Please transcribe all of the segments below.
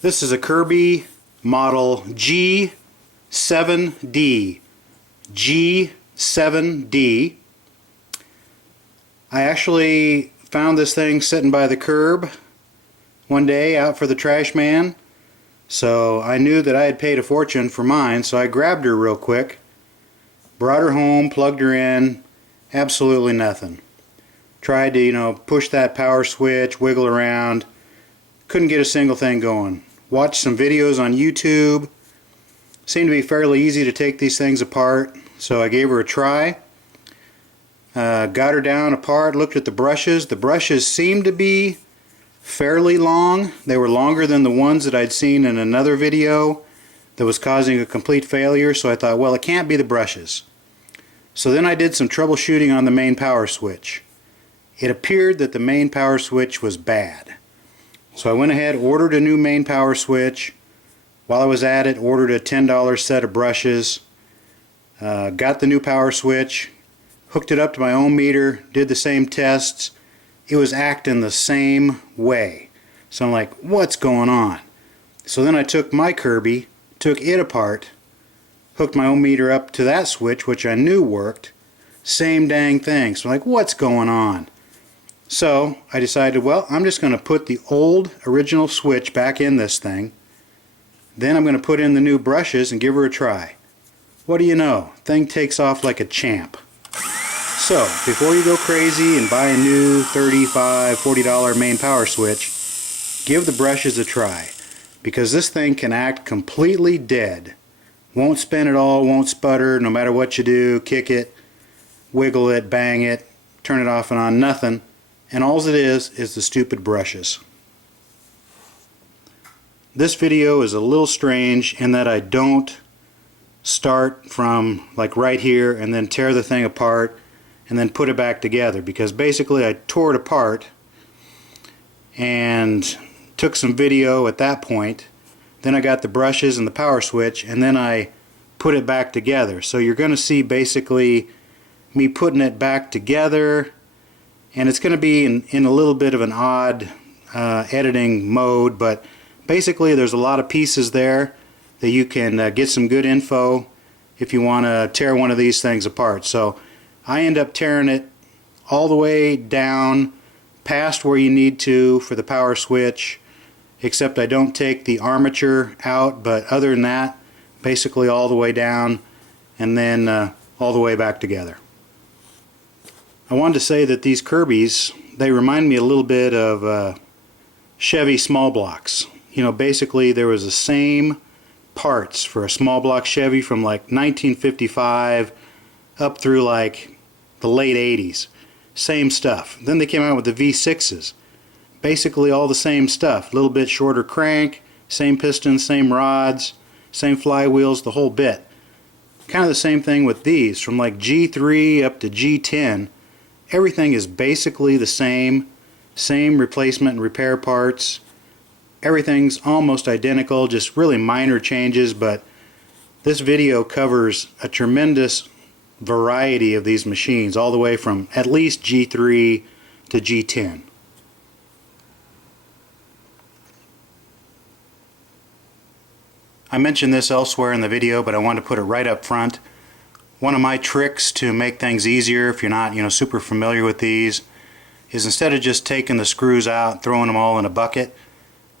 This is a Kirby model G7D. G7D. I actually found this thing sitting by the curb one day out for the trash man. So I knew that I had paid a fortune for mine, so I grabbed her real quick, brought her home, plugged her in, absolutely nothing. Tried to, push that power switch, wiggle around, couldn't get a single thing going. Watched some videos on YouTube. Seemed to be fairly easy to take these things apart, so I gave her a try. Got her down apart, looked at the brushes. The brushes seemed to be fairly long. They were longer than the ones that I'd seen in another video that was causing a complete failure, so I thought, well, it can't be the brushes. So then I did some troubleshooting on the main power switch. It appeared that the main power switch was bad. So I went ahead, ordered a new main power switch. While I was at it, ordered a $10 set of brushes. Got the new power switch, hooked it up to my ohm meter, did the same tests. It was acting the same way. So I'm like, what's going on? So then I took my Kirby, took it apart, hooked my ohm meter up to that switch, which I knew worked. Same dang thing. So I'm like, what's going on? So I decided, well, I'm just going to put the old original switch back in this thing. Then I'm going to put in the new brushes and give her a try. What do you know? Thing takes off like a champ. So before you go crazy and buy a new $35, $40 main power switch, give the brushes a try. Because this thing can act completely dead. Won't spin at all, won't sputter, no matter what you do, kick it, wiggle it, bang it, turn it off and on, nothing. And all it is the stupid brushes. This video is a little strange in that I don't start from like right here and then tear the thing apart and then put it back together, because basically I tore it apart and took some video at that point. Then I got the brushes and the power switch and then I put it back together. So you're going to see basically me putting it back together, and it's going to be in a little bit of an odd editing mode, but basically there's a lot of pieces there that you can get some good info if you want to tear one of these things apart. So I end up tearing it all the way down past where you need to for the power switch, except I don't take the armature out, but other than that, basically all the way down and then all the way back together. I wanted to say that these Kirbys, they remind me a little bit of Chevy small blocks. Basically there was the same parts for a small block Chevy from like 1955 up through like the late 80s. Same stuff. Then they came out with the V6s. Basically all the same stuff. A little bit shorter crank, same pistons, same rods, same flywheels, the whole bit. Kind of the same thing with these, from like G3 up to G10. Everything is basically the same replacement and repair parts. Everything's almost identical, just really minor changes, but this video covers a tremendous variety of these machines, all the way from at least G3 to G10. I mentioned this elsewhere in the video, but I wanted to put it right up front. One of my tricks to make things easier, if you're not super familiar with these, is instead of just taking the screws out and throwing them all in a bucket,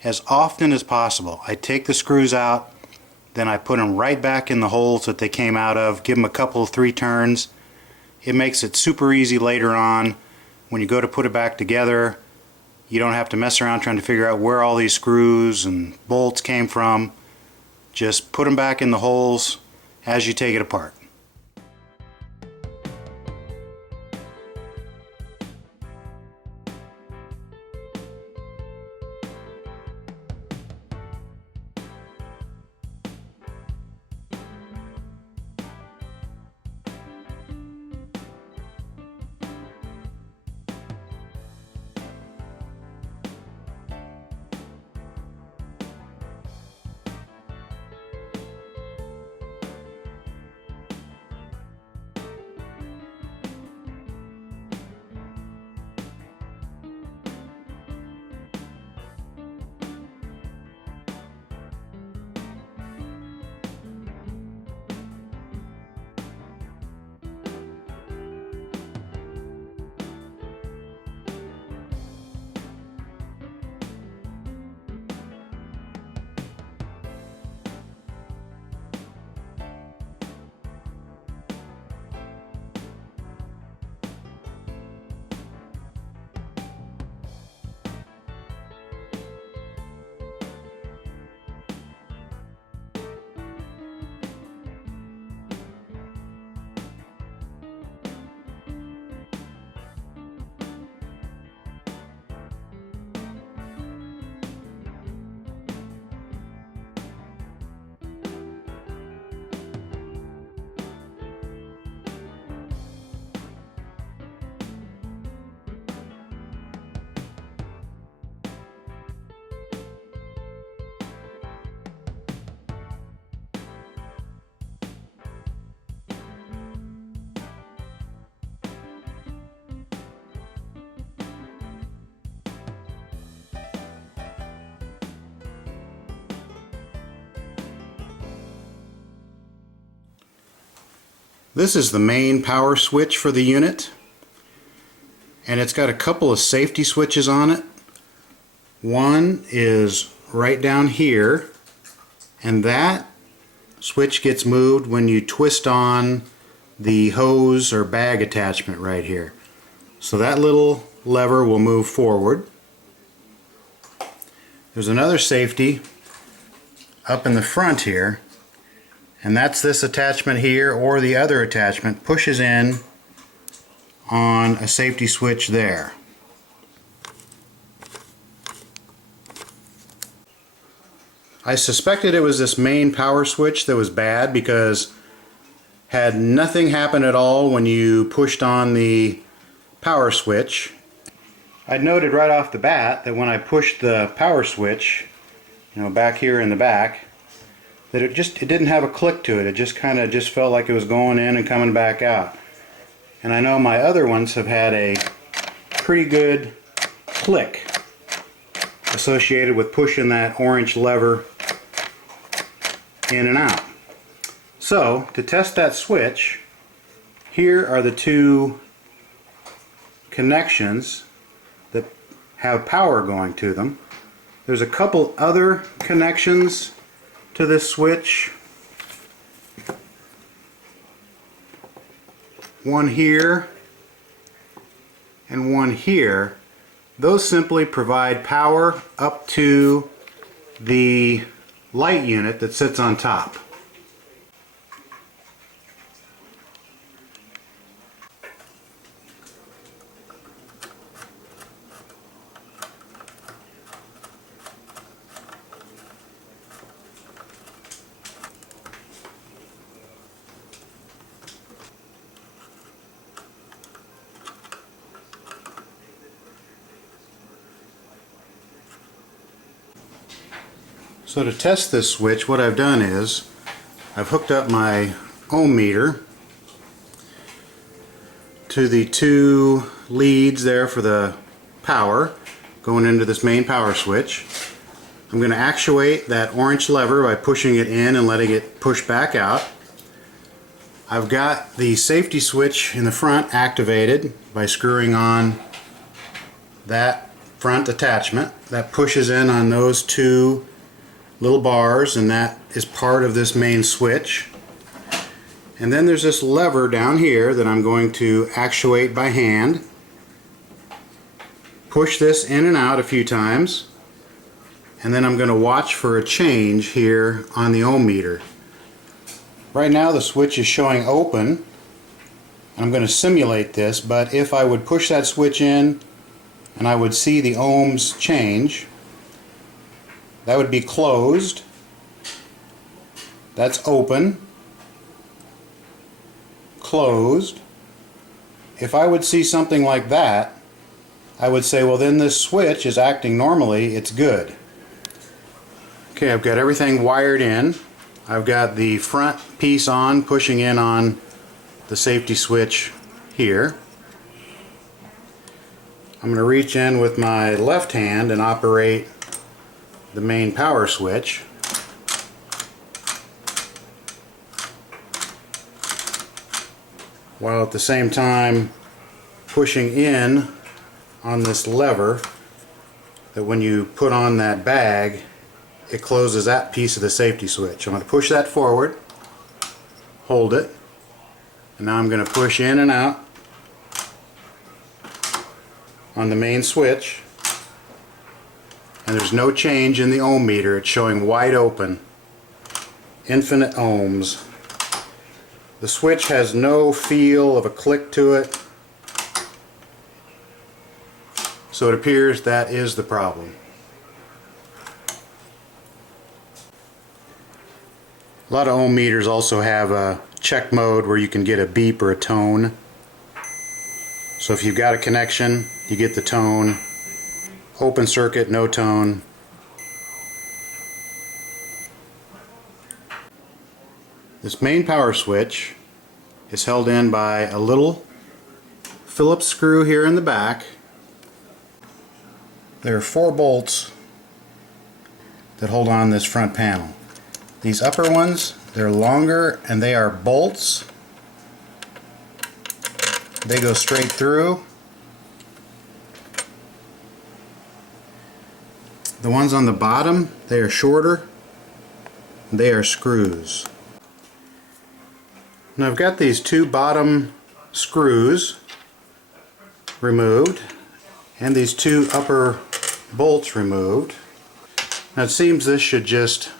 as often as possible I take the screws out, then I put them right back in the holes that they came out of, give them a couple, 3 turns. It makes it super easy later on when you go to put it back together. You don't have to mess around trying to figure out where all these screws and bolts came from. Just put them back in the holes as you take it apart. This is the main power switch for the unit, and it's got a couple of safety switches on it. One is right down here, and that switch gets moved when you twist on the hose or bag attachment right here. So that little lever will move forward. There's another safety up in the front here, and that's this attachment here, or the other attachment pushes in on a safety switch there. I suspected it was this main power switch that was bad because had nothing happen at all when you pushed on the power switch. I noted right off the bat that when I pushed the power switch, back here in the back, that it didn't have a click to it. It just kind of felt like it was going in and coming back out. And I know my other ones have had a pretty good click associated with pushing that orange lever in and out. So to test that switch, here are the two connections that have power going to them. There's a couple other connections to this switch. One here and one here. Those simply provide power up to the light unit that sits on top. So to test this switch, what I've done is I've hooked up my ohm meter to the two leads there for the power going into this main power switch. I'm going to actuate that orange lever by pushing it in and letting it push back out. I've got the safety switch in the front activated by screwing on that front attachment. That pushes in on those two little bars, and that is part of this main switch. And then there's this lever down here that I'm going to actuate by hand. Push this in and out a few times, and then I'm going to watch for a change here on the ohm meter. Right now the switch is showing open. I'm going to simulate this, but if I would push that switch in and I would see the ohms change, that would be closed. That's open. Closed. If I would see something like that, I would say, well, then this switch is acting normally, it's good. Okay, I've got everything wired in. I've got the front piece on, pushing in on the safety switch here. I'm going to reach in with my left hand and operate the main power switch. While at the same time pushing in on this lever that when you put on that bag, it closes that piece of the safety switch. I'm going to push that forward, hold it, and now I'm going to push in and out on the main switch, and there's no change in the ohm meter. It's showing wide open, infinite ohms. The switch has no feel of a click to it, so it appears that is the problem. A lot of ohm meters also have a check mode where you can get a beep or a tone. So if you've got a connection, you get the tone. Open circuit, no tone. This main power switch is held in by a little Phillips screw here in the back. There are 4 bolts that hold on this front panel. These upper ones, they're longer and they are bolts They go straight through. The ones on the bottom, they are shorter. They are screws. Now I've got these two bottom screws removed and these two upper bolts removed. Now it seems this should just,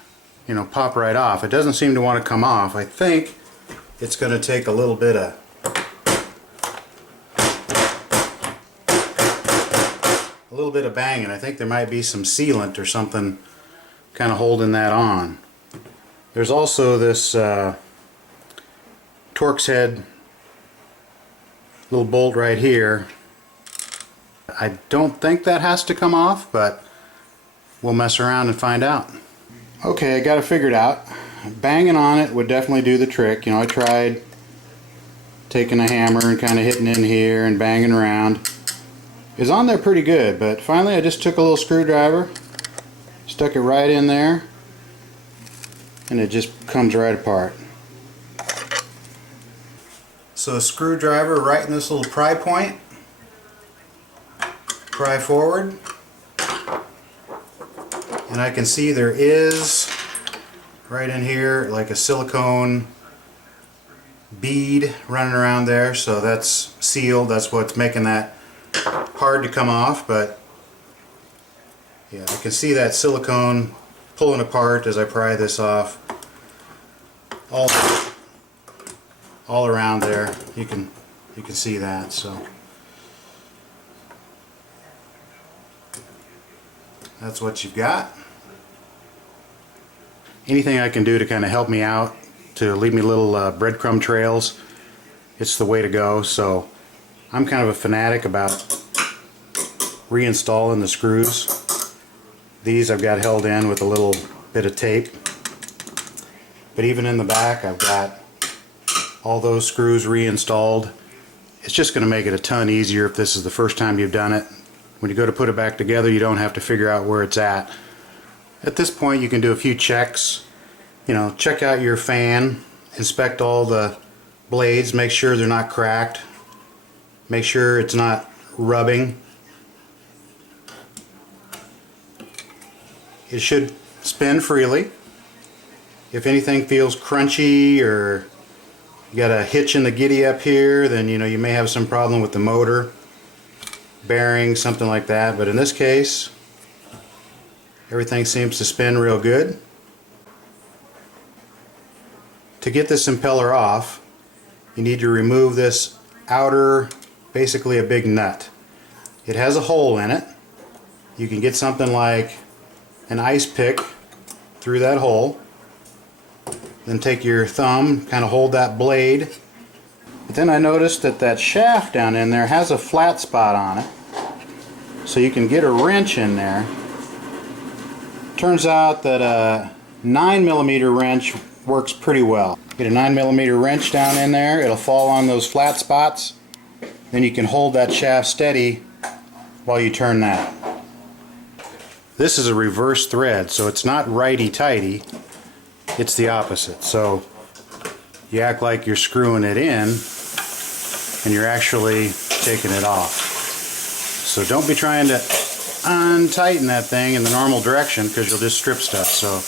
pop right off. It doesn't seem to want to come off. I think it's going to take a little bit of banging. I think there might be some sealant or something kind of holding that on. There's also this Torx head little bolt right here. I don't think that has to come off, but we'll mess around and find out. Okay, I got it figured out. Banging on it would definitely do the trick. I tried taking a hammer and kind of hitting in here and banging around. It's on there pretty good, but finally I just took a little screwdriver, stuck it right in there, and it just comes right apart. So a screwdriver right in this little pry point, pry forward, and I can see there is right in here like a silicone bead running around there, so that's sealed. That's what's making that hard to come off, but yeah, I can see that silicone pulling apart as I pry this off. All around there, you can see that. So that's what you've got. Anything I can do to kind of help me out, to leave me little breadcrumb trails, it's the way to go. So I'm kind of a fanatic about reinstalling the screws. These I've got held in with a little bit of tape, but even in the back I've got all those screws reinstalled. It's just going to make it a ton easier if this is the first time you've done it. When you go to put it back together, you don't have to figure out where it's at. At this point you can do a few checks. Check out your fan, inspect all the blades, make sure they're not cracked, make sure it's not rubbing. It should spin freely. If anything feels crunchy or you got a hitch in the giddy up here, then you may have some problem with the motor, bearing, something like that. But in this case, everything seems to spin real good. To get this impeller off, you need to remove this outer, basically a big nut. It has a hole in it. You can get something like an ice pick through that hole. Then take your thumb, kind of hold that blade. But then I noticed that shaft down in there has a flat spot on it. So you can get a wrench in there. Turns out that a 9mm wrench works pretty well. Get a 9mm wrench down in there, it'll fall on those flat spots. Then you can hold that shaft steady while you turn that. This is a reverse thread, so it's not righty-tighty, it's the opposite. So you act like you're screwing it in and you're actually taking it off. So don't be trying to untighten that thing in the normal direction, because you'll just strip stuff. So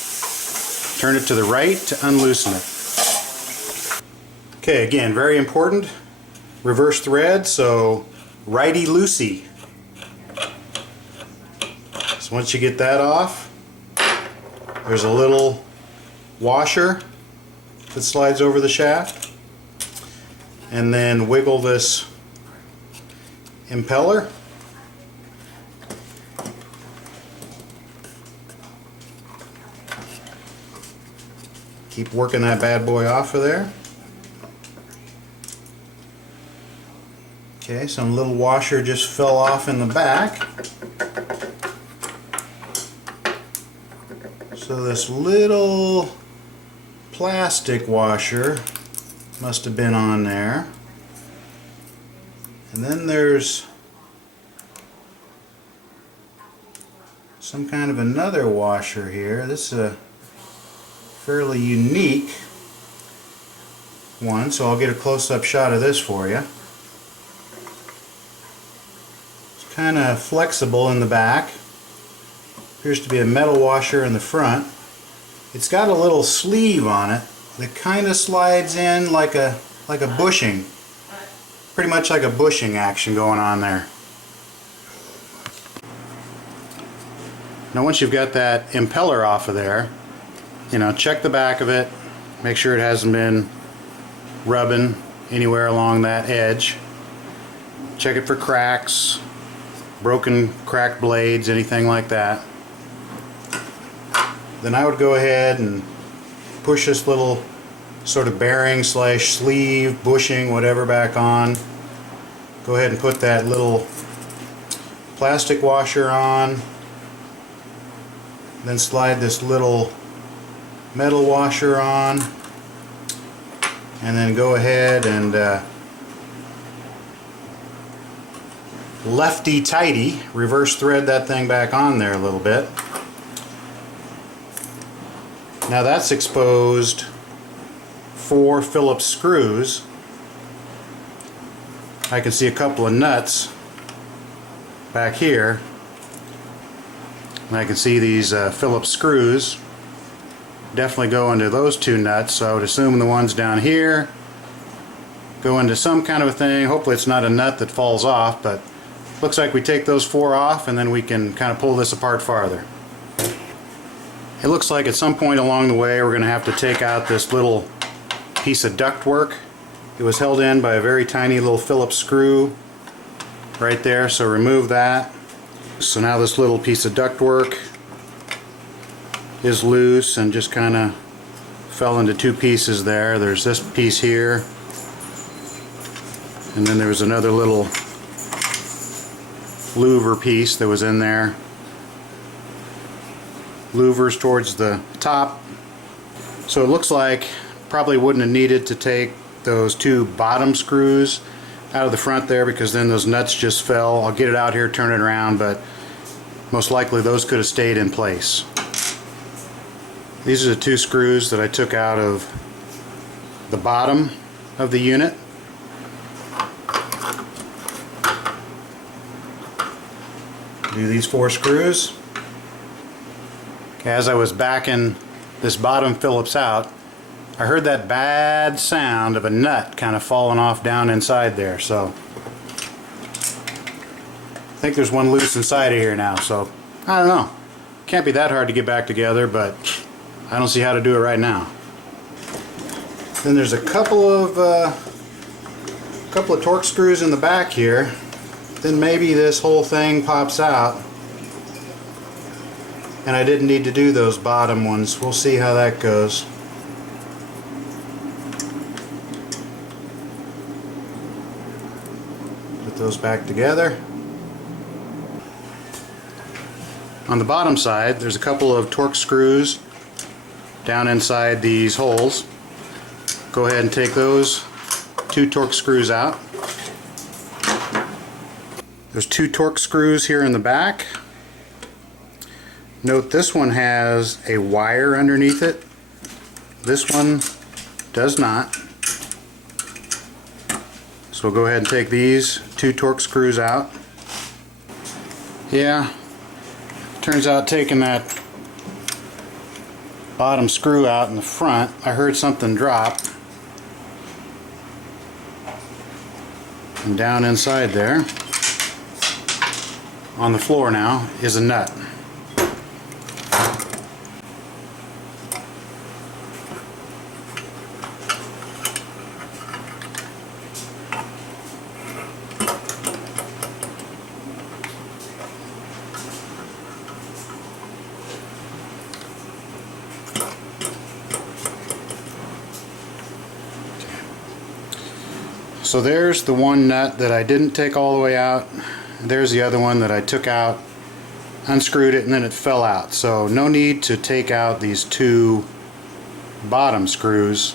turn it to the right to unloosen it. Okay, again, very important, reverse thread, so righty-loosey. So once you get that off, there's a little washer that slides over the shaft, and then wiggle this impeller. Keep working that bad boy off of there. Okay, some little washer just fell off in the back. So this little plastic washer must have been on there. And then there's some kind of another washer here. This is a fairly unique one, so I'll get a close-up shot of this for you. kind of flexible in the back. Appears to be a metal washer in the front. It's got a little sleeve on it that kind of slides in like a bushing. Pretty much like a bushing action going on there. Now once you've got that impeller off of there, check the back of it, make sure it hasn't been rubbing anywhere along that edge. Check it for cracks, broken cracked blades, anything like that. Then I would go ahead and push this little sort of bearing / sleeve, bushing, whatever back on. Go ahead and put that little plastic washer on. Then slide this little metal washer on. And then go ahead and lefty-tighty, reverse thread that thing back on there a little bit. Now that's exposed 4 Phillips screws. I can see a couple of nuts back here. And I can see these Phillips screws definitely go into those 2 nuts, so I would assume the ones down here go into some kind of a thing. Hopefully it's not a nut that falls off, but looks like we take those 4 off and then we can kind of pull this apart farther. It looks like at some point along the way we're going to have to take out this little piece of ductwork. It was held in by a very tiny little Phillips screw right there, so remove that. So now this little piece of ductwork is loose and just kind of fell into 2 pieces there. There's this piece here, and then there was another little louver piece that was in there. Louvers towards the top. So it looks like probably wouldn't have needed to take those 2 bottom screws out of the front there, because then those nuts just fell. I'll get it out here, turn it around, but most likely those could have stayed in place. These are the 2 screws that I took out of the bottom of the unit. Do these 4 screws. As I was backing this bottom Phillips out, I heard that bad sound of a nut kind of falling off down inside there, so I think there's one loose inside of here now, so I don't know. Can't be that hard to get back together, but I don't see how to do it right now. Then there's a couple of torque screws in the back here. Then maybe this whole thing pops out, and I didn't need to do those bottom ones. We'll see how that goes. Put those back together. On the bottom side, there's a couple of torque screws down inside these holes. Go ahead and take those 2 torque screws out. There's 2 torque screws here in the back. Note this one has a wire underneath it. This one does not. So we'll go ahead and take these 2 torque screws out. Yeah, turns out taking that bottom screw out in the front, I heard something drop. And down inside there, on the floor now, is a nut. So there's the one nut that I didn't take all the way out. There's the other one that I took out, unscrewed it, and then it fell out. So no need to take out these 2 bottom screws.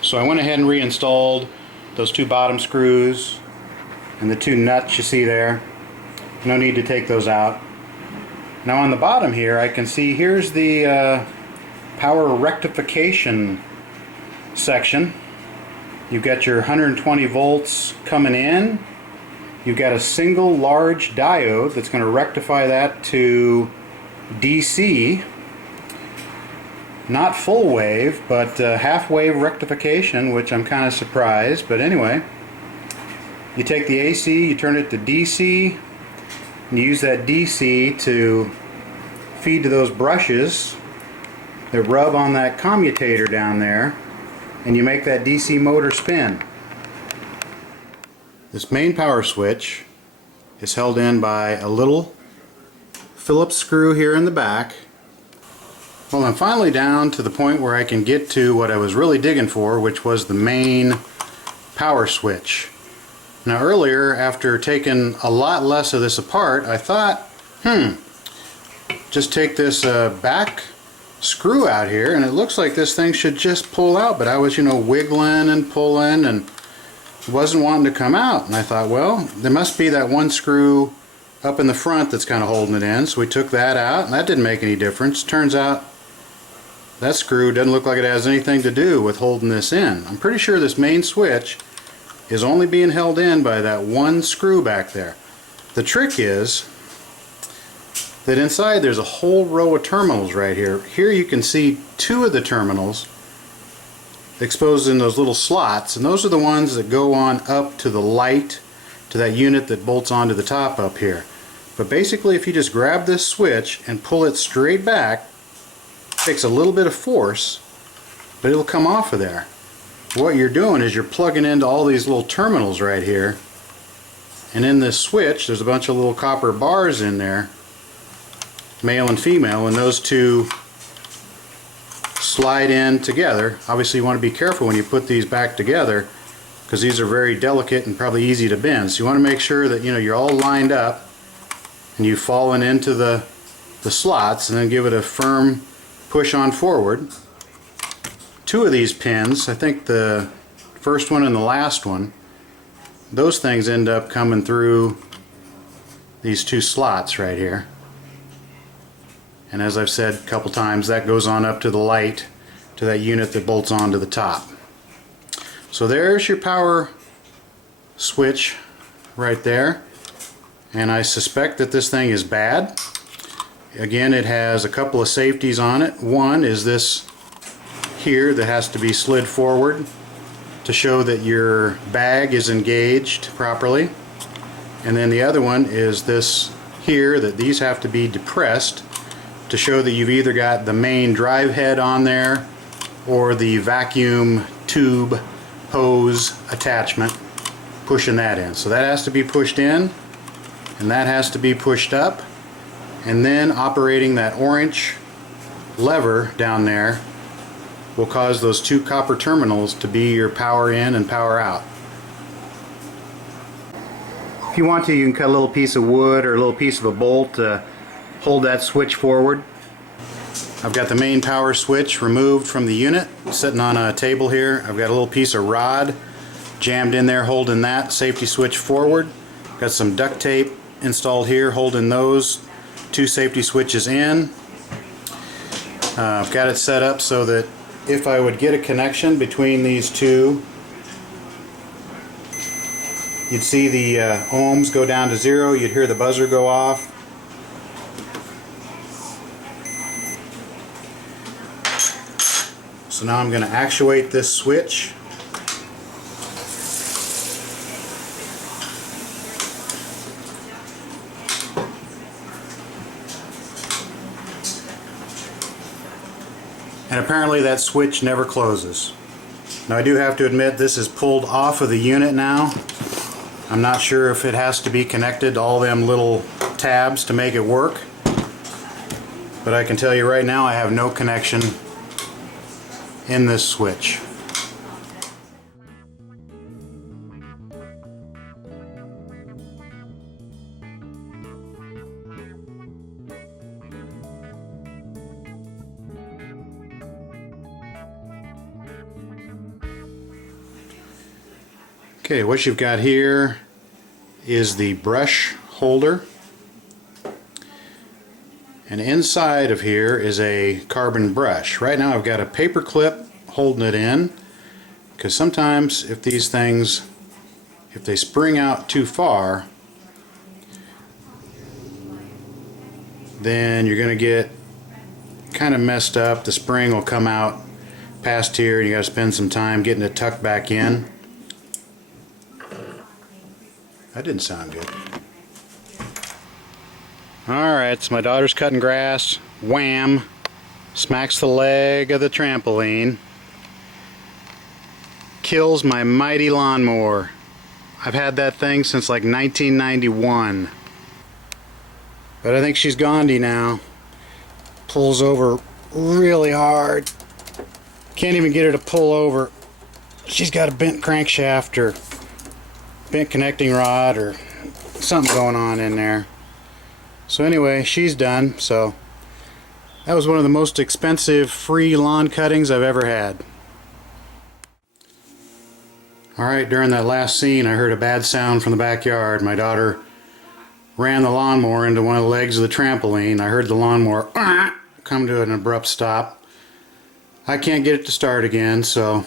So I went ahead and reinstalled those 2 bottom screws and the 2 nuts you see there. No need to take those out. Now on the bottom here I can see here's the power rectification section. You've got your 120 volts coming in. You've got a single large diode that's going to rectify that to DC. Not full wave, but half wave rectification, which I'm kind of surprised. But anyway, you take the AC, you turn it to DC, and you use that DC to feed to those brushes that rub on that commutator down there, and you make that DC motor spin. This main power switch is held in by a little Phillips screw here in the back. Well, I'm finally down to the point where I can get to what I was really digging for, which was the main power switch. Now earlier, after taking a lot less of this apart, I thought, just take this back screw out here and it looks like this thing should just pull out, but I was, wiggling and pulling and it wasn't wanting to come out. And I thought, well, there must be that one screw up in the front that's kind of holding it in. So we took that out and that didn't make any difference. Turns out that screw doesn't look like it has anything to do with holding this in. I'm pretty sure this main switch is only being held in by that one screw back there. The trick is that inside there's a whole row of terminals right here. Here you can see two of the terminals exposed in those little slots, and those are the ones that go on up to the light, to that unit that bolts onto the top up here. But basically, if you just grab this switch and pull it straight back, it takes a little bit of force, but it'll come off of there. What you're doing is you're plugging into all these little terminals right here, and in this switch there's a bunch of little copper bars in there, male and female, and those two slide in together. Obviously you want to be careful when you put these back together because these are very delicate and probably easy to bend. So you want to make sure that you're all lined up and you've fallen into the slots, and then give it a firm push on forward. Two of these pins, I think the first one and the last one, those things end up coming through these two slots right here. And as I've said a couple times, that goes on up to the light, to that unit that bolts onto the top. So there's your power switch right there. And I suspect that this thing is bad. Again, it has a couple of safeties on it. One is this here that has to be slid forward to show that your bag is engaged properly. And then the other one is this here, that these have to be depressed to show that you've either got the main drive head on there or the vacuum tube hose attachment, pushing that in. So that has to be pushed in and that has to be pushed up, and then operating that orange lever down there will cause those two copper terminals to be your power in and power out. If you want to, you can cut a little piece of wood or a little piece of a bolt to hold that switch forward. I've got the main power switch removed from the unit, sitting on a table here. I've got a little piece of rod jammed in there holding that safety switch forward. Got some duct tape installed here holding those two safety switches in. I've got it set up so that if I would get a connection between these two, you'd see the ohms go down to 0, you'd hear the buzzer go off. So now I'm going to actuate this switch. And apparently that switch never closes. Now I do have to admit this is pulled off of the unit now. I'm not sure if it has to be connected to all them little tabs to make it work. But I can tell you right now I have no connection in this switch. Okay, what you've got here is the brush holder, and inside of here is a carbon brush. Right now I've got a paper clip holding it in because because sometimes if these things, if they spring out too far, then you're going to get kind of messed up. The spring will come out past here and you got to spend some time getting it tucked back in. That didn't sound good. Alright, so my daughter's cutting grass. Wham! Smacks the leg of the trampoline. Kills my mighty lawnmower. I've had that thing since like 1991. But I think she's Gandhi now. Pulls over really hard. Can't even get her to pull over. She's got a bent crankshaft or bent connecting rod or something going on in there. So anyway, she's done. So that was one of the most expensive free lawn cuttings I've ever had. Alright, during that last scene I heard a bad sound from the backyard. My daughter ran the lawnmower into one of the legs of the trampoline. I heard the lawnmower come to an abrupt stop. I can't get it to start again, so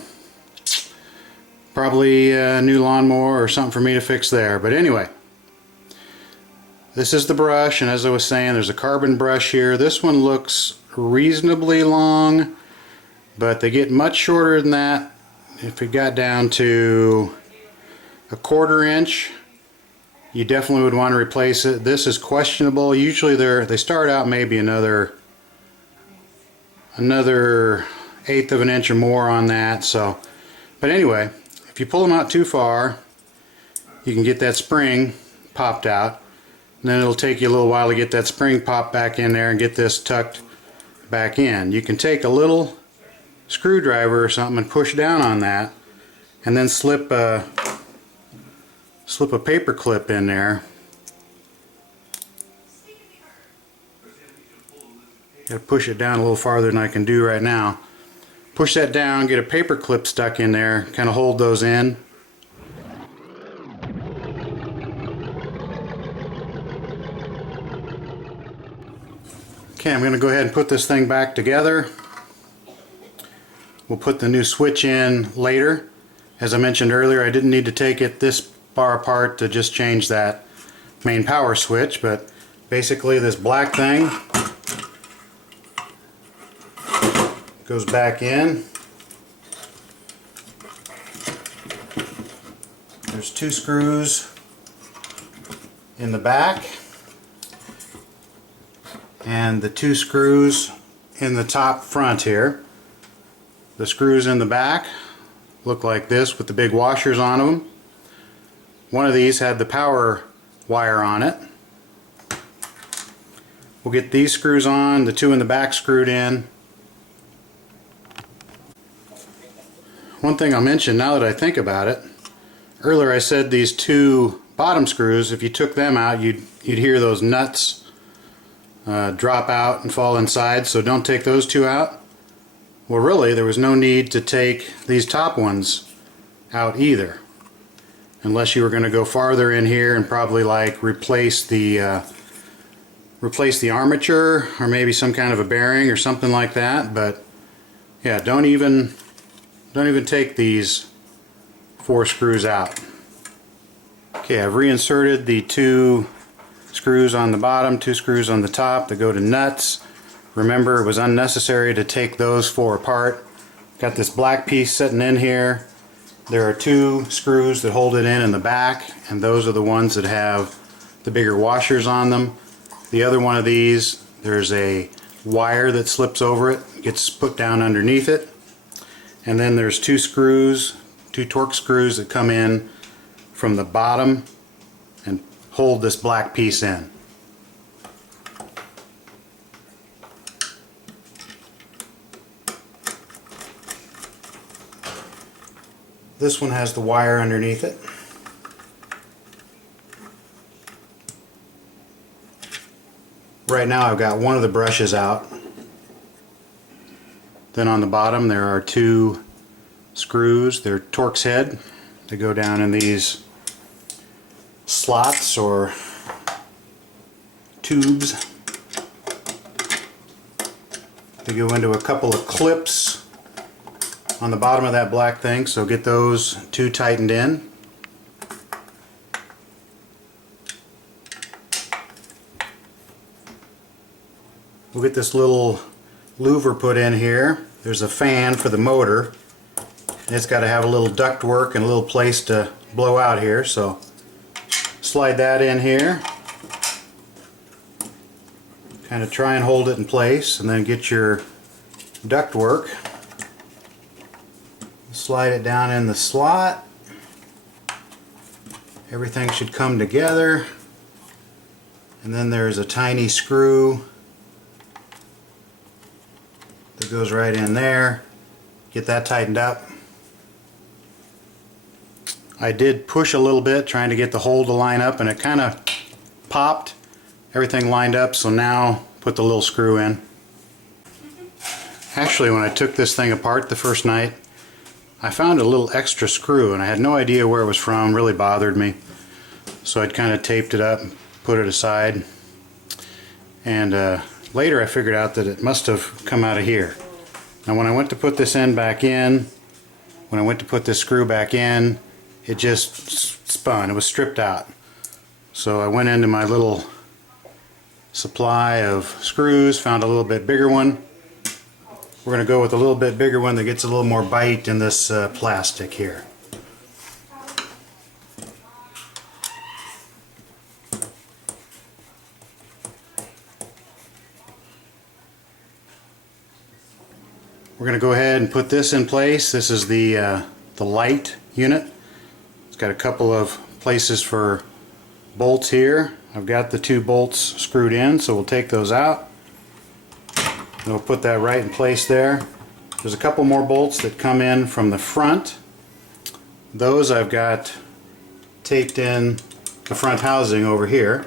probably a new lawnmower or something for me to fix there. But anyway, this is the brush, and as I was saying, there's a carbon brush here. This one looks reasonably long, but they get much shorter than that. If it got down to a 1/4 inch, you definitely would want to replace it. This is questionable. Usually they start out maybe another 1/8 of an inch or more on that. So, but anyway, if you pull them out too far, you can get that spring popped out. And then it'll take you a little while to get that spring popped back in there and get this tucked back in. You can take a little screwdriver or something and push down on that, and then slip a paper clip in there. Gotta push it down a little farther than I can do right now. Push that down, get a paper clip stuck in there, kind of hold those in. Okay, I'm going to go ahead and put this thing back together. We'll put the new switch in later. As I mentioned earlier, I didn't need to take it this far apart to just change that main power switch, but basically this black thing goes back in. There's 2 screws in the back and the 2 screws in the top front here. The screws in the back look like this with the big washers on them. One of these had the power wire on it. We'll get these screws on, the 2 in the back screwed in. One thing I'll mention now that I think about it, earlier I said these 2 bottom screws, if you took them out, you'd hear those nuts drop out and fall inside, so don't take those 2 out. Well, really, there was no need to take these top ones out either, unless you were going to go farther in here and probably like replace the armature or maybe some kind of a bearing or something like that. But yeah, don't even take these 4 screws out. Okay, I've reinserted the 2 screws on the bottom, 2 screws on the top that go to nuts. Remember, it was unnecessary to take those 4 apart. Got this black piece sitting in here. There are 2 screws that hold it in the back, and those are the ones that have the bigger washers on them. The other one of these, there's a wire that slips over it, gets put down underneath it. And then there's 2 screws, 2 Torx screws that come in from the bottom and hold this black piece in. This one has the wire underneath it. Right now I've got one of the brushes out. Then on the bottom there are 2 screws. They're Torx head. They go down in these slots or tubes. They go into a couple of clips on the bottom of that black thing, so get those two tightened in. We'll get this little louver put in here. There's a fan for the motor, and it's got to have a little duct work and a little place to blow out here, so slide that in here. Kind of try and hold it in place, and then get your duct work. Slide it down in the slot. Everything should come together, and then there's a tiny screw that goes right in there. Get that tightened up. I did push a little bit trying to get the hole to line up, and it kind of popped. Everything lined up, so now put the little screw in. Actually, when I took this thing apart the first night, I found a little extra screw, and I had no idea where it was from. Really bothered me. So I'd kind of taped it up and put it aside. And later I figured out that it must have come out of here. Now when I went to put this end back in, when I went to put this screw back in, it just spun. It was stripped out. So I went into my little supply of screws, found a little bit bigger one. We're going to go with a little bit bigger one that gets a little more bite in this plastic here. We're going to go ahead and put this in place. This is the light unit. It's got a couple of places for bolts here. I've got the two bolts screwed in, so we'll take those out. And we'll put that right in place there. There's a couple more bolts that come in from the front. Those I've got taped in the front housing over here.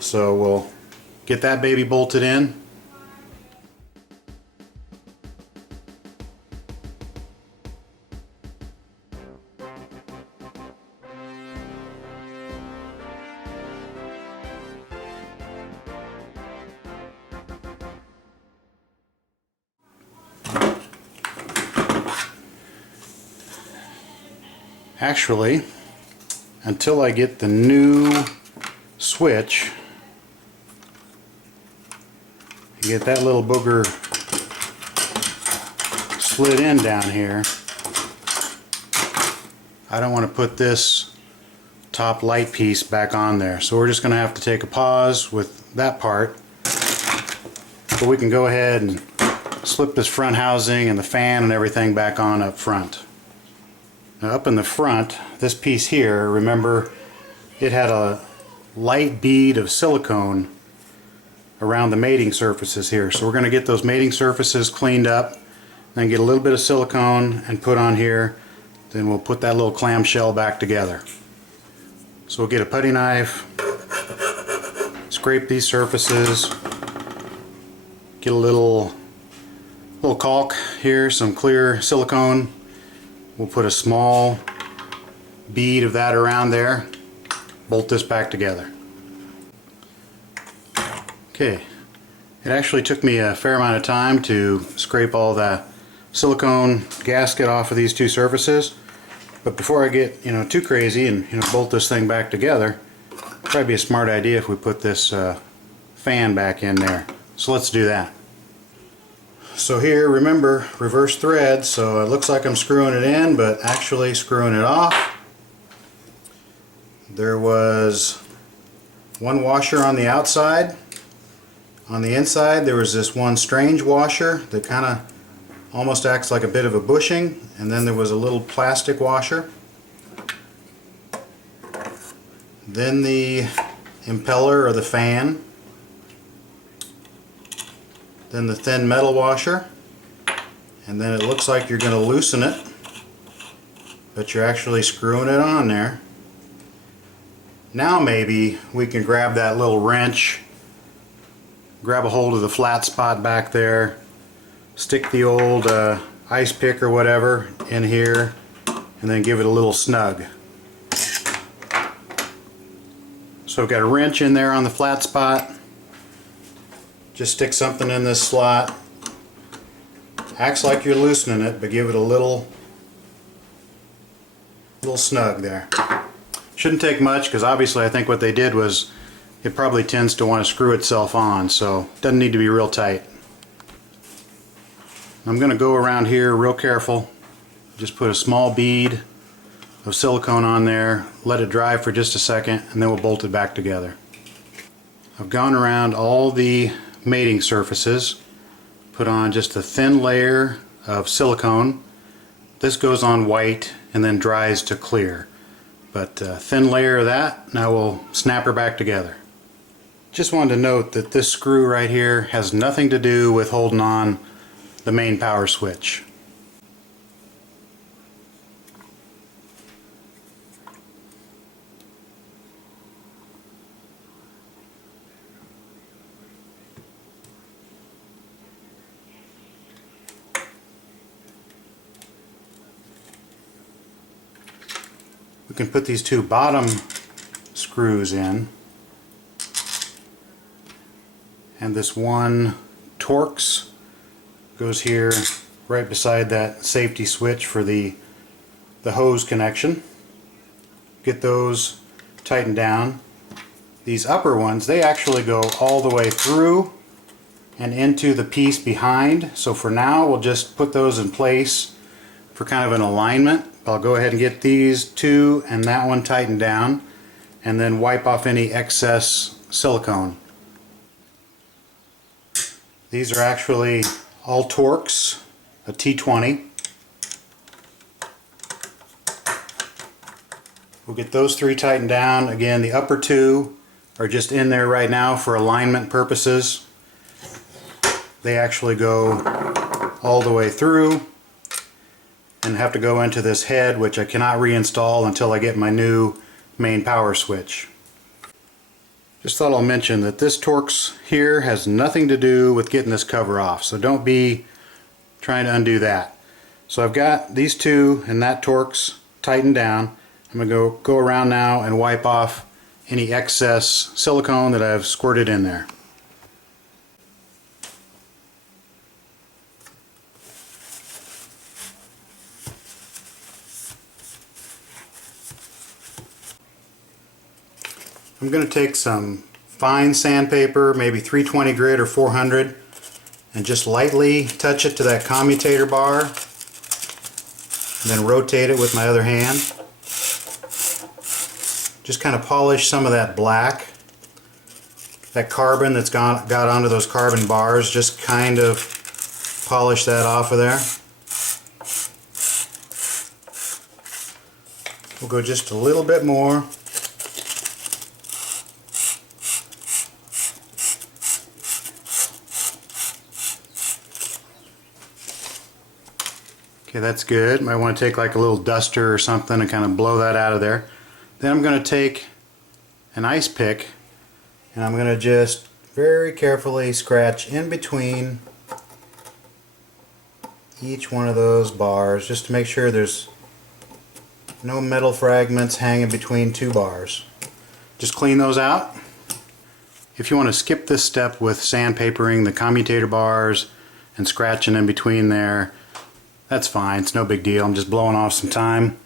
So we'll get that baby bolted in. Actually, until I get the new switch, get that little booger slid in down here, I don't want to put this top light piece back on there. So we're just going to have to take a pause with that part, but we can go ahead and slip this front housing and the fan and everything back on up front. Now up in the front, this piece here, remember, it had a light bead of silicone around the mating surfaces here. So we're going to get those mating surfaces cleaned up, then get a little bit of silicone and put on here. Then we'll put that little clamshell back together. So we'll get a putty knife, scrape these surfaces, get a little caulk here, some clear silicone. We'll put a small bead of that around there, bolt this back together. Okay, it actually took me a fair amount of time to scrape all the silicone gasket off of these two surfaces, but before I get too crazy and bolt this thing back together, it'd probably be a smart idea if we put this fan back in there. So let's do that. So here, remember, reverse thread, so it looks like I'm screwing it in, but actually screwing it off. There was one washer on the outside. On the inside there was this one strange washer that kind of almost acts like a bit of a bushing, and then there was a little plastic washer. Then the impeller or the fan. Then the thin metal washer, and then it looks like you're going to loosen it, but you're actually screwing it on there. Now maybe we can grab that little wrench, grab a hold of the flat spot back there, stick the old ice pick or whatever in here, and then give it a little snug. So I've got a wrench in there on the flat spot. Just stick something in this slot, Acts like you're loosening it, but give it a little snug there. Shouldn't take much, because obviously I think what they did was it probably tends to want to screw itself on, so it doesn't need to be real tight. I'm going to go around here real careful. Just put a small bead of silicone on there, let it dry for just a second, and then we'll bolt it back together. I've gone around all the mating surfaces, put on just a thin layer of silicone. This goes on white and then dries to clear. But a thin layer of that, now we'll snap her back together. Just wanted to note that this screw right here has nothing to do with holding on the main power switch. We can put these two bottom screws in, and this one Torx goes here right beside that safety switch for the hose connection. Get those tightened down. These upper ones, they actually go all the way through and into the piece behind, so for now we'll just put those in place for kind of an alignment. I'll go ahead and get these two and that one tightened down, and then wipe off any excess silicone. These are actually all Torx, a T20. We'll get those three tightened down. Again, the upper two are just in there right now for alignment purposes. They actually go all the way through and have to go into this head, which I cannot reinstall until I get my new main power switch. Just thought I'll mention that this Torx here has nothing to do with getting this cover off, so don't be trying to undo that. So I've got these two and that Torx tightened down. I'm going to go around now and wipe off any excess silicone that I've squirted in there. I'm going to take some fine sandpaper, maybe 320 grit or 400, and just lightly touch it to that commutator bar, and then rotate it with my other hand. Just kind of polish some of that black, that carbon that's got onto those carbon bars, just kind of polish that off of there. We'll go just a little bit more. Okay, that's good. Might want to take like a little duster or something and kind of blow that out of there. Then I'm going to take an ice pick and I'm going to just very carefully scratch in between each one of those bars, just to make sure there's no metal fragments hanging between two bars. Just clean those out. If you want to skip this step with sandpapering the commutator bars and scratching in between there, that's fine, it's no big deal. I'm just blowing off some time.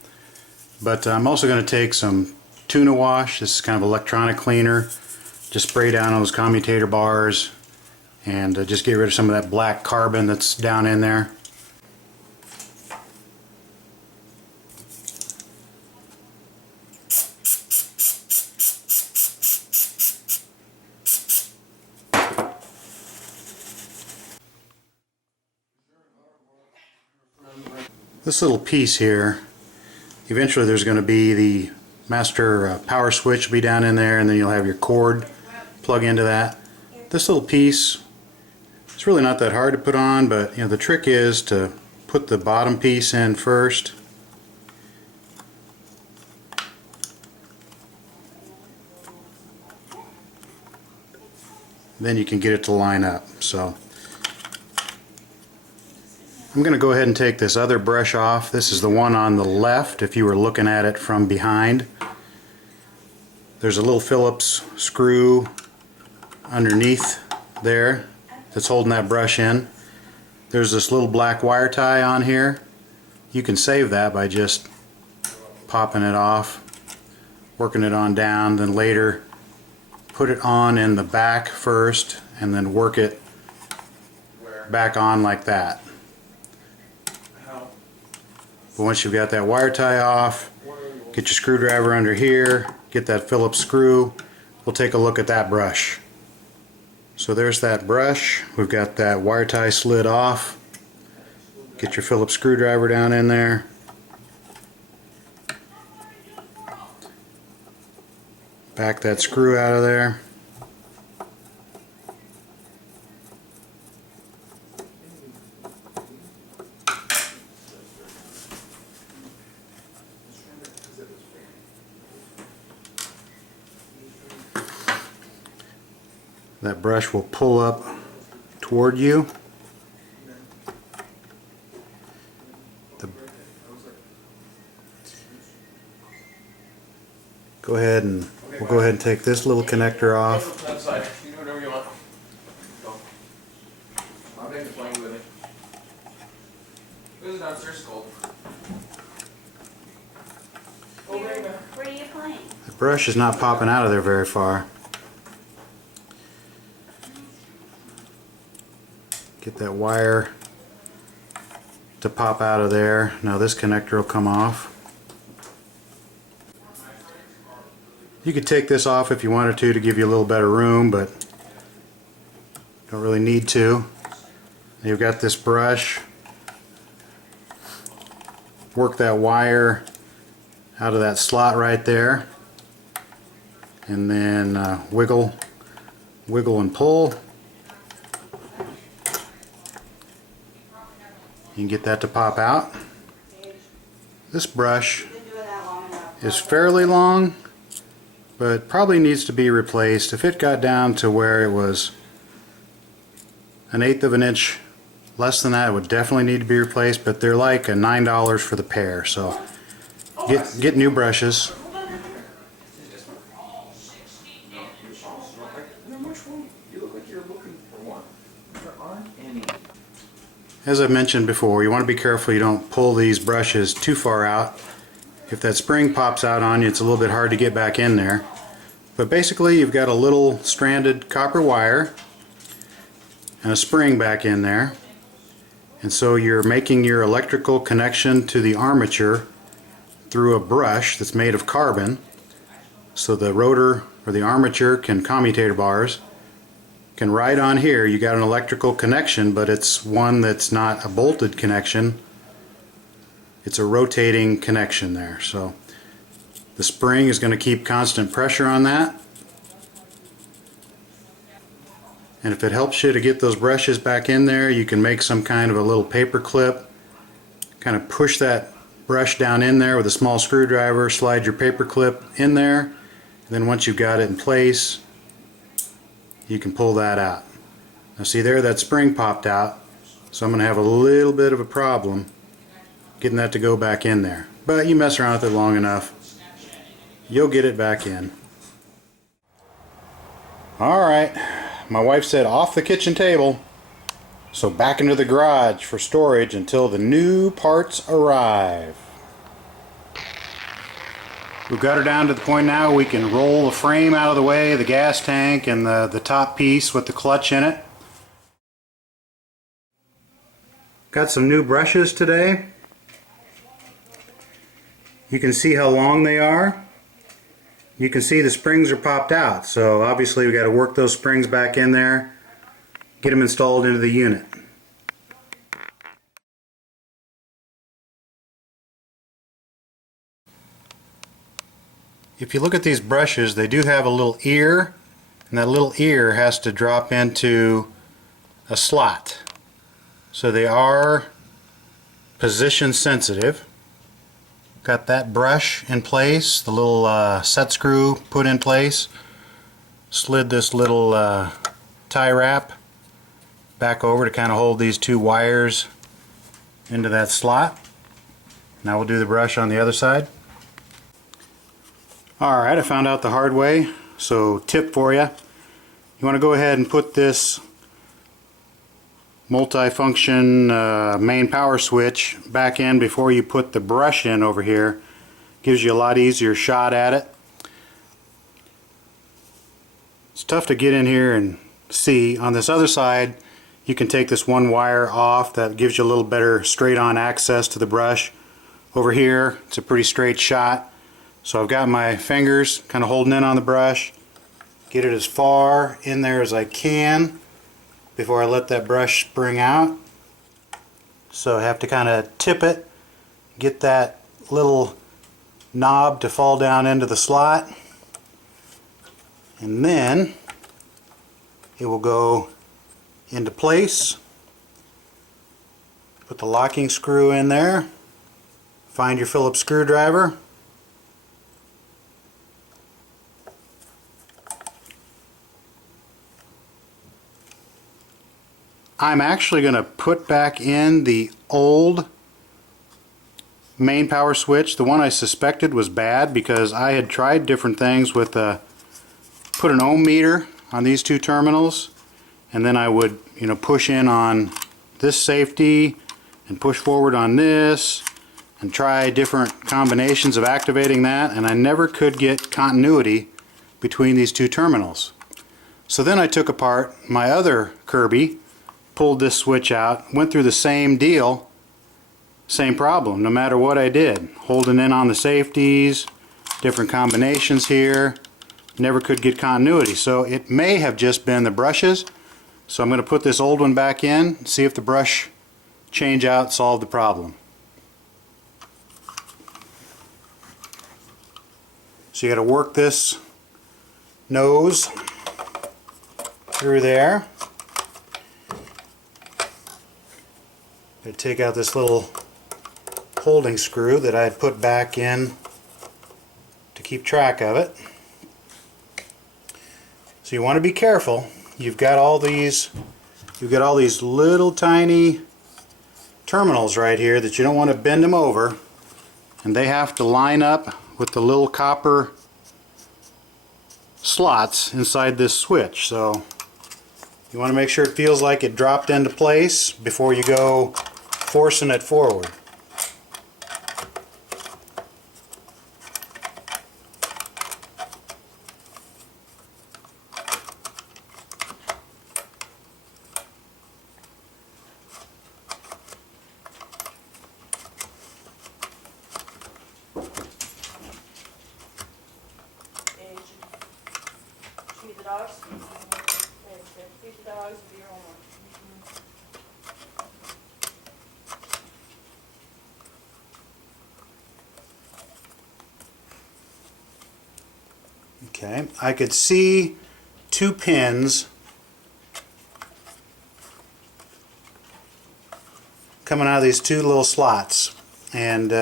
But I'm also going to take some tuna wash. This is kind of electronic cleaner. Just spray down on those commutator bars and just get rid of some of that black carbon that's down in there. This little piece here, eventually there's going to be the master power switch will be down in there, and then you'll have your cord plug into that. This little piece, it's really not that hard to put on, but the trick is to put the bottom piece in first. Then you can get it to line up. So I'm going to go ahead and take this other brush off. This is the one on the left if you were looking at it from behind. There's a little Phillips screw underneath there that's holding that brush in. there's this little black wire tie on here. You can save that by just popping it off, working it on down, then later put it on in the back first and then work it back on like that. But once you've got that wire tie off, get your screwdriver under here, get that Phillips screw. We'll take a look at that brush. So there's that brush. We've got that wire tie slid off. Get your Phillips screwdriver down in there. Back that screw out of there. That brush will pull up toward you. Go ahead and we'll go ahead and take this little connector off. Outside. You do whatever you want. Go. I'm taking the plane with me. Who's downstairs cold? Where are you playing? The brush is not popping out of there very far. Get that wire to pop out of there. Now this connector will come off. You could take this off if you wanted to give you a little better room, but don't really need to. You've got this brush. Work that wire out of that slot right there, and then wiggle and pull. You can get that to pop out. This brush is fairly long, but probably needs to be replaced. If it got down to where it was 1/8 of an inch less than that, it would definitely need to be replaced, but they're like $9 for the pair, so get new brushes. As I mentioned before, you want to be careful you don't pull these brushes too far out. If that spring pops out on you, it's a little bit hard to get back in there. But basically, you've got a little stranded copper wire and a spring back in there. And so you're making your electrical connection to the armature through a brush that's made of carbon. So the rotor or the armature commutator bars can ride on here. You got an electrical connection, but it's one that's not a bolted connection. It's a rotating connection there. So the spring is going to keep constant pressure on that. And if it helps you to get those brushes back in there, you can make some kind of a little paper clip. Kind of push that brush down in there with a small screwdriver, slide your paper clip in there, and then once you've got it in place, you can pull that out. Now see there, that spring popped out, so I'm going to have a little bit of a problem getting that to go back in there. But you mess around with it long enough, you'll get it back in. Alright, my wife said off the kitchen table, so back into the garage for storage until the new parts arrive. We've got her down to the point now we can roll the frame out of the way, the gas tank and the top piece with the clutch in it. Got some new brushes today. You can see how long they are. You can see the springs are popped out, so obviously we got to work those springs back in there, get them installed into the unit. If you look at these brushes, they do have a little ear, and that little ear has to drop into a slot. So they are position sensitive. Got that brush in place, the little set screw put in place. Slid this little tie wrap back over to kind of hold these two wires into that slot. Now we'll do the brush on the other side. Alright, I found out the hard way, so tip for you. You want to go ahead and put this multifunction main power switch back in before you put the brush in over here. Gives you a lot easier shot at it. It's tough to get in here and see. On this other side, you can take this one wire off. That gives you a little better straight on access to the brush. Over here, it's a pretty straight shot. So I've got my fingers kind of holding in on the brush. Get it as far in there as I can before I let that brush spring out. So I have to kind of tip it, get that little knob to fall down into the slot, and then it will go into place. Put the locking screw in there. Find your Phillips screwdriver. I'm actually going to put back in the old main power switch. The one I suspected was bad because I had tried different things with put an ohm meter on these two terminals, and then I would push in on this safety and push forward on this and try different combinations of activating that, and I never could get continuity between these two terminals. So then I took apart my other Kirby, pulled this switch out, went through the same deal, same problem, no matter what I did. Holding in on the safeties, different combinations here, never could get continuity. So it may have just been the brushes. So I'm going to put this old one back in, see if the brush change out solved the problem. So you got to work this nose through there. I'm going to take out this little holding screw that I had put back in to keep track of it. So you want to be careful. You've got all these little tiny terminals right here that you don't want to bend them over, and they have to line up with the little copper slots inside this switch. So you want to make sure it feels like it dropped into place before you go forcing it forward. Feed the dogs. Feed the dogs and do your homework. Okay, I could see two pins coming out of these two little slots, and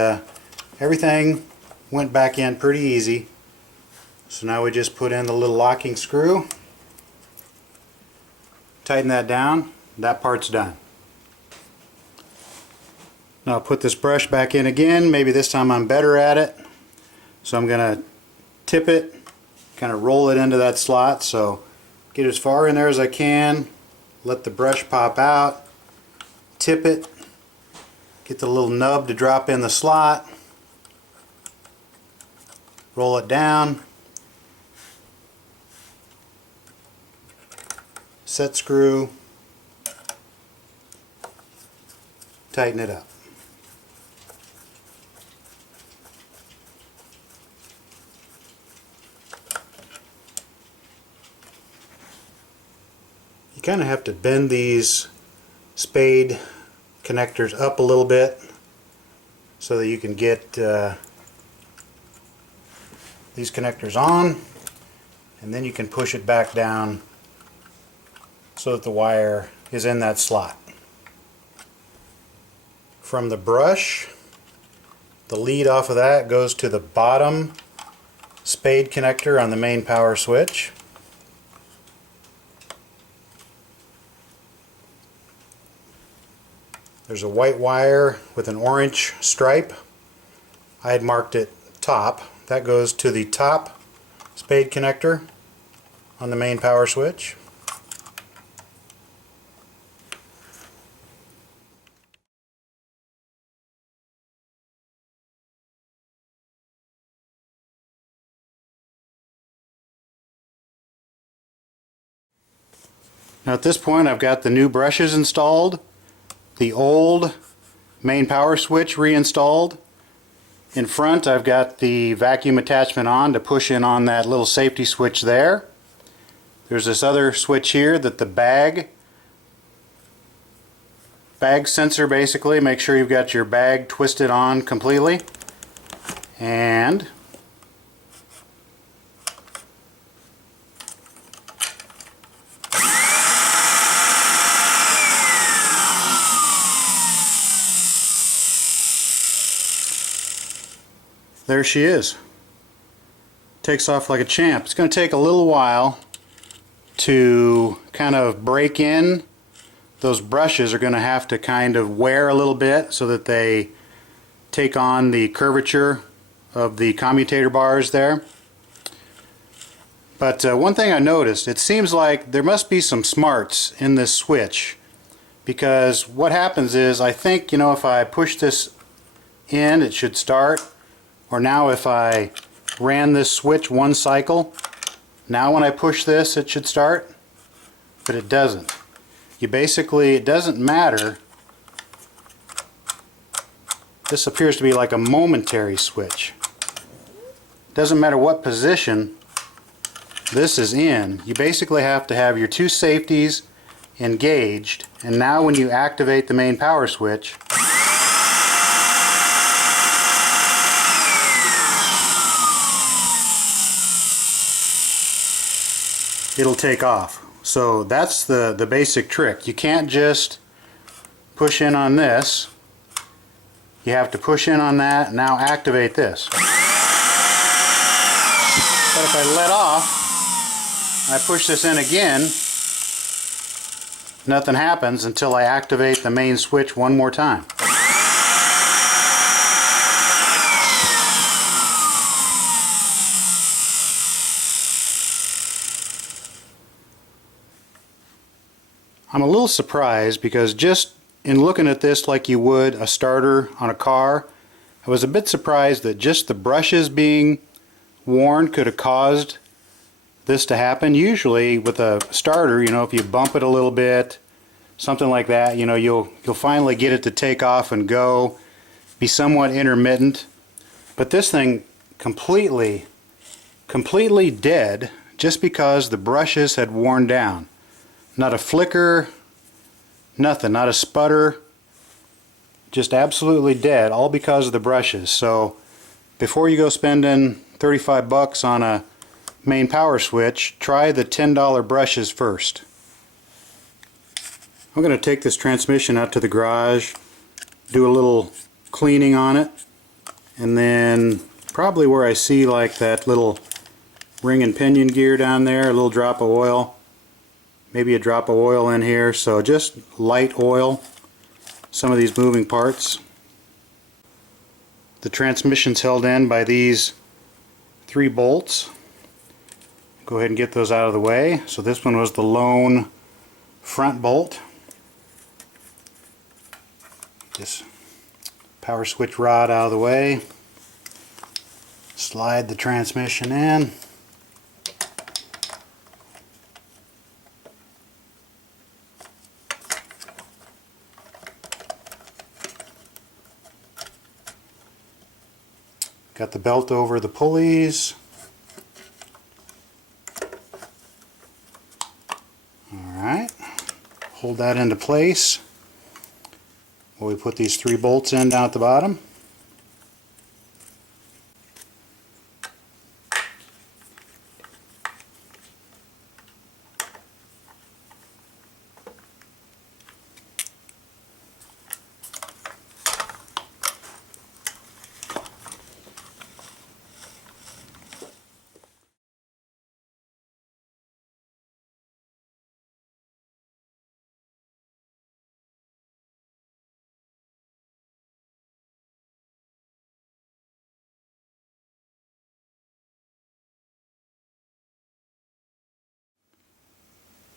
everything went back in pretty easy. So now we just put in the little locking screw, tighten that down, that part's done. Now I'll put this brush back in again. Maybe this time I'm better at it. So I'm going to tip it, kind of roll it into that slot. So get as far in there as I can, let the brush pop out, tip it, get the little nub to drop in the slot, roll it down, set screw, tighten it up. You kind of have to bend these spade connectors up a little bit so that you can get these connectors on, and then you can push it back down so that the wire is in that slot. From the brush, the lead off of that goes to the bottom spade connector on the main power switch. There's a white wire with an orange stripe. I had marked it top. That goes to the top spade connector on the main power switch. Now at this point I've got the new brushes installed, the old main power switch reinstalled. In front I've got the vacuum attachment on to push in on that little safety switch there. There's this other switch here that the bag sensor, basically make sure you've got your bag twisted on completely. And there she is. Takes off like a champ. It's going to take a little while to kind of break in. Those brushes are going to have to kind of wear a little bit so that they take on the curvature of the commutator bars there. But one thing I noticed, it seems like there must be some smarts in this switch, because what happens is, I think, you know, if I push this in it should start, or now if I ran this switch one cycle, now when I push this it should start, but it doesn't. You basically, it doesn't matter. This appears to be like a momentary switch. Doesn't matter what position this is in, you basically have to have your two safeties engaged, and now when you activate the main power switch, it'll take off. So that's the basic trick. You can't just push in on this. You have to push in on that and now activate this. But if I let off, I push this in again, nothing happens until I activate the main switch one more time. I'm a little surprised because just in looking at this like you would a starter on a car, I was a bit surprised that just the brushes being worn could have caused this to happen. Usually with a starter, you know, if you bump it a little bit, something like that, you know, you'll finally get it to take off and go, be somewhat intermittent. But this thing completely dead just because the brushes had worn down. Not a flicker, nothing, not a sputter, just absolutely dead, all because of the brushes. So before you go spending 35 bucks on a main power switch, try the $10 brushes first. I'm going to take this transmission out to the garage, do a little cleaning on it, and then probably where I see like that little ring and pinion gear down there, a little drop of oil, maybe a drop of oil in here, so just light oil some of these moving parts. The transmission's held in by these 3 bolts. Go ahead and get those out of the way. So this one was the lone front bolt. This power switch rod out of the way. Slide the transmission in. Got the belt over the pulleys. Alright, hold that into place while we put these 3 bolts in down at the bottom.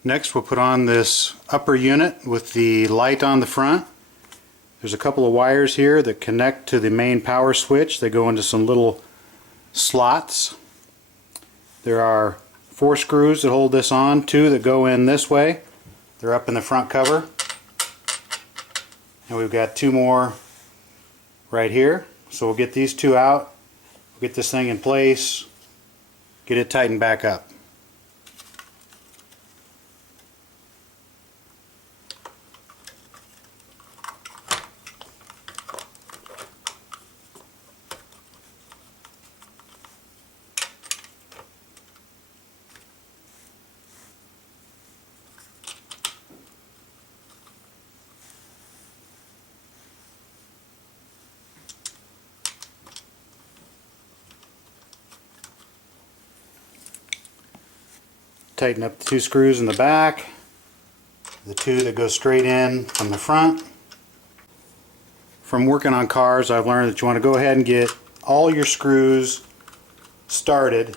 Next we'll put on this upper unit with the light on the front. There's a couple of wires here that connect to the main power switch. They go into some little slots. There are 4 screws that hold this on, 2 that go in this way, They're up in the front cover. And we've got 2 more right here. So we'll get these 2 out, we'll get this thing in place, get it tightened back up. Tighten up the 2 screws in the back, the 2 that go straight in from the front. From working on cars, I've learned that you want to go ahead and get all your screws started.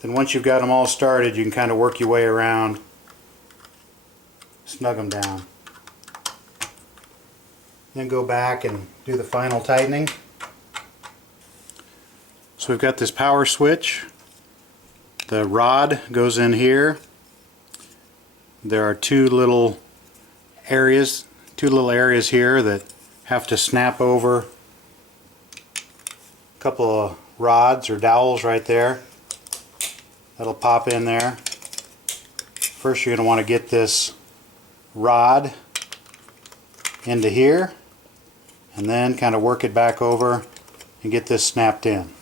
Then once you've got them all started, you can kind of work your way around, snug them down. Then go back and do the final tightening. So we've got this power switch. The rod goes in here. There are 2 little areas here that have to snap over. A couple of rods or dowels right there. That'll pop in there. First you're going to want to get this rod into here and then kind of work it back over and get this snapped in.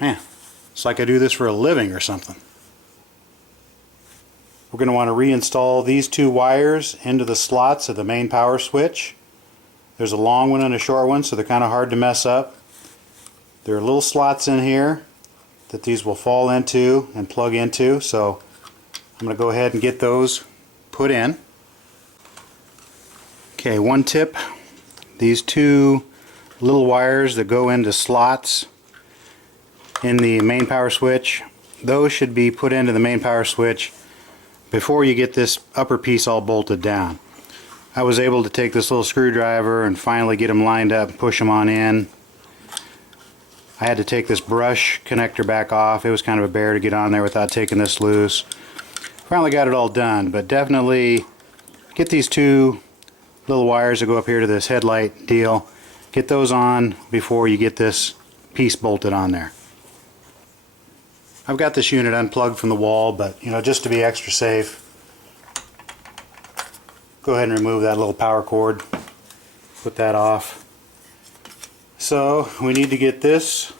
Man, it's like I do this for a living or something. We're going to want to reinstall these 2 wires into the slots of the main power switch. There's a long one and a short one, so they're kind of hard to mess up. There are little slots in here that these will fall into and plug into, so I'm going to go ahead and get those put in. Okay, one tip. These 2 little wires that go into slots in the main power switch, those should be put into the main power switch before you get this upper piece all bolted down. I was able to take this little screwdriver and finally get them lined up and push them on in. I had to take this brush connector back off. It was kind of a bear to get on there without taking this loose. Finally got it all done, but definitely get these 2 little wires that go up here to this headlight deal. Get those on before you get this piece bolted on there. I've got this unit unplugged from the wall, but just to be extra safe, go ahead and remove that little power cord, put that off. So we need to get this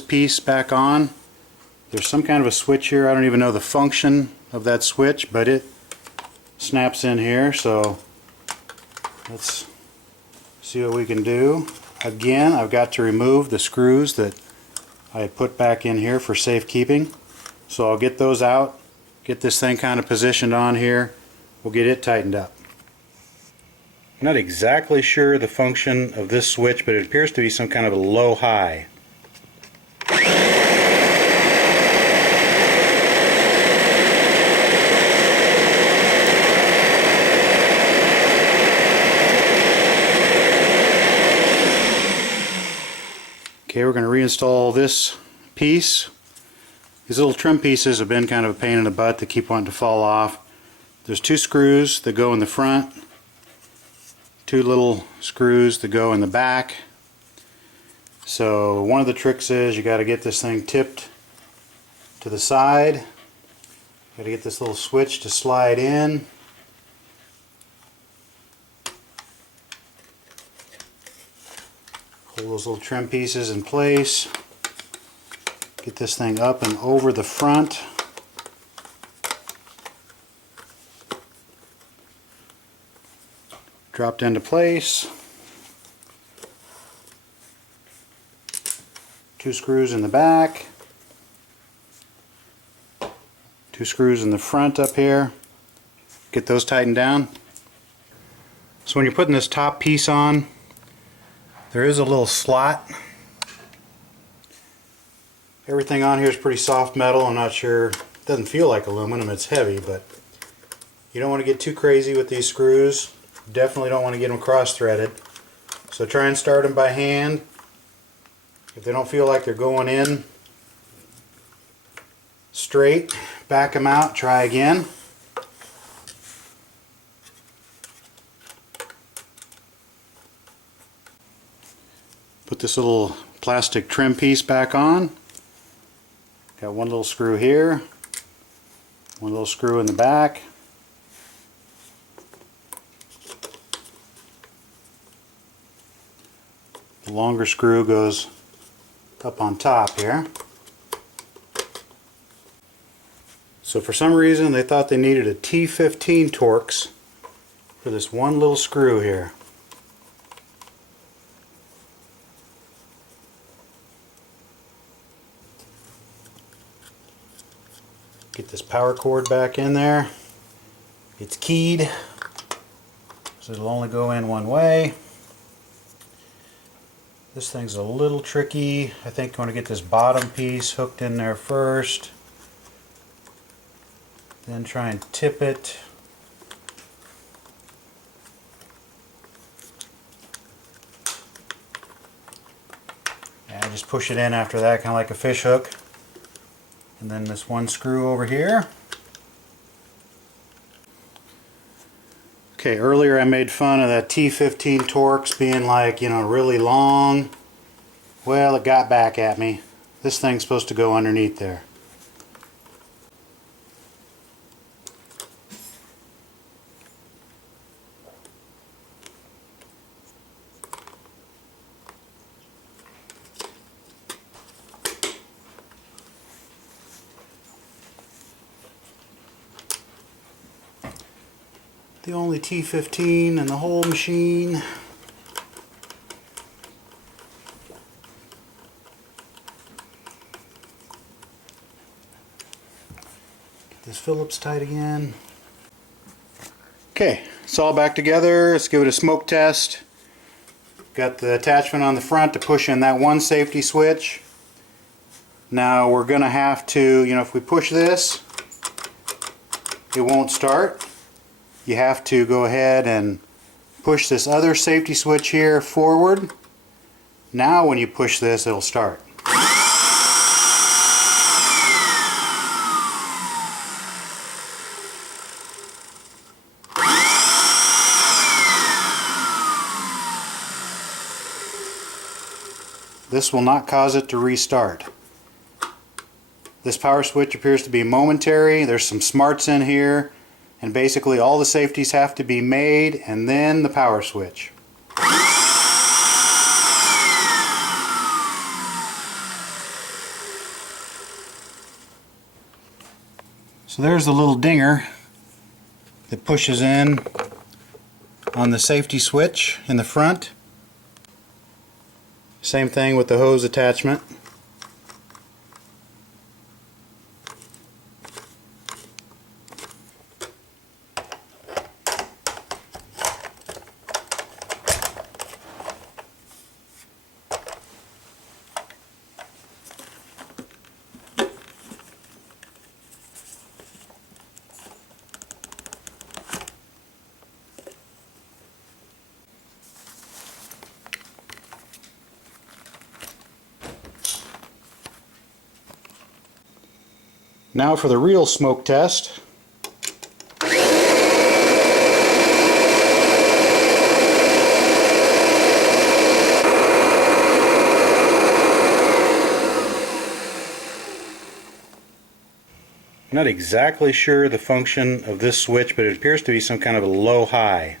piece back on. There's some kind of a switch here. I don't even know the function of that switch, but it snaps in here, so let's see what we can do. Again, I've got to remove the screws that I had put back in here for safekeeping. So I'll get those out, get this thing kind of positioned on here. We'll get it tightened up. I'm not exactly sure the function of this switch, but it appears to be some kind of a low-high. Okay, we're going to reinstall this piece. These little trim pieces have been kind of a pain in the butt. They keep wanting to fall off. There's 2 screws that go in the front, 2 little screws that go in the back. So one of the tricks is you got to get this thing tipped to the side. Got to get this little switch to slide in. Hold those little trim pieces in place. Get this thing up and over the front. Dropped into place. 2 screws in the back. 2 screws in the front up here. Get those tightened down. So when you're putting this top piece on, There is a little slot. Everything on here is pretty soft metal. I'm not sure, it doesn't feel like aluminum, it's heavy, but you don't want to get too crazy with these screws. Definitely don't want to get them cross-threaded. So try and start them by hand. If they don't feel like they're going in straight, back them out, try again. Put this little plastic trim piece back on. Got one little screw here, one little screw in the back. The longer screw goes up on top here. So for some reason they thought they needed a T15 Torx for this one little screw here. Get this power cord back in there. It's keyed, so it'll only go in one way. This thing's a little tricky. I think I'm going to get this bottom piece hooked in there first. Then try and tip it. And just push it in after that, kind of like a fish hook. And then this one screw over here. Okay, earlier I made fun of that T15 Torx being like, you know, really long. Well, it got back at me. This thing's supposed to go underneath there. The only T15 in the whole machine. Get this Phillips tight again. Okay, it's all back together. Let's give it a smoke test. Got the attachment on the front to push in that one safety switch. Now we're going to have to, you know, if we push this, it won't start. You have to go ahead and push this other safety switch here forward. Now when you push this, it'll start. This will not cause it to restart. This power switch appears to be momentary. There's some smarts in here. And basically all the safeties have to be made and then the power switch. So there's the little dinger that pushes in on the safety switch in the front. Same thing with the hose attachment. Now for the real smoke test. I'm not exactly sure the function of this switch, but it appears to be some kind of a low-high.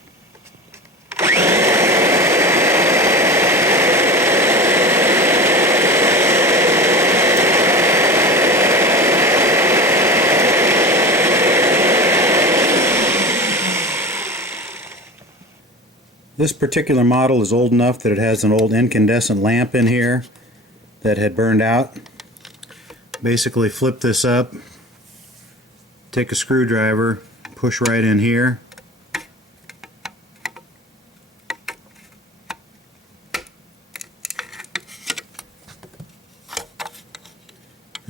This particular model is old enough that it has an old incandescent lamp in here that had burned out. Basically flip this up, take a screwdriver, push right in here,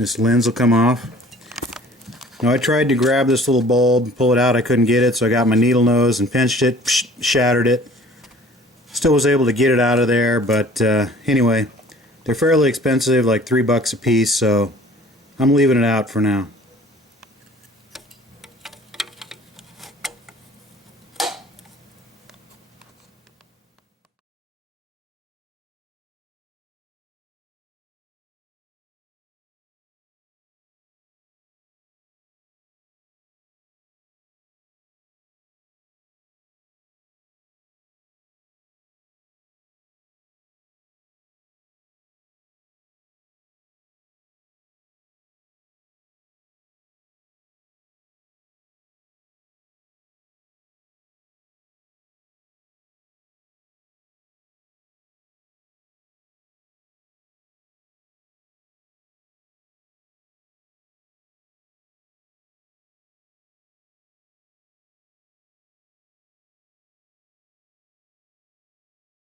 this lens will come off. Now I tried to grab this little bulb, pull it out, I couldn't get it, so I got my needle nose and pinched it, shattered it. Still was able to get it out of there, but anyway, they're fairly expensive, like $3 a piece, so I'm leaving it out for now.